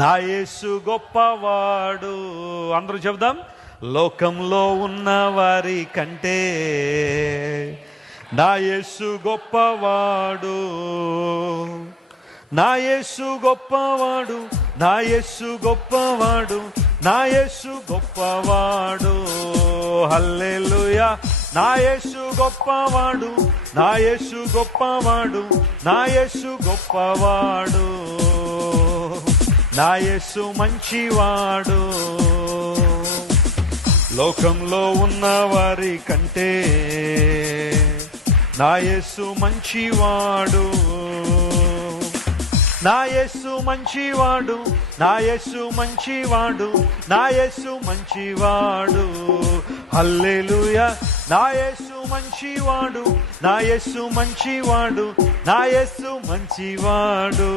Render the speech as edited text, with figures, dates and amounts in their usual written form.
నా యేసు గొప్పవాడు. అందరూ చెబుదాం. లోకంలో ఉన్న వారి కంటే నా యేసు గొప్పవాడు, నా యేసు గొప్పవాడు, నా యేసు గొప్పవాడు, నా యేసు గొప్పవాడు. హల్లెలూయా. నా యేసు గొప్పవాడు, నా యేసు గొప్పవాడు, నా యేసు గొప్పవాడు, నా యేసు మంచివాడు. లోకంలో ఉన్న వారి కంటే నా యేసు మంచివాడు, నా యేసు మంచివాడు, నా యేసు మంచివాడు, నా యేసు మంచివాడు. హల్లెలూయా. నా యేసు మంచివాడు, నా యేసు మంచివాడు, నా యేసు మంచివాడు.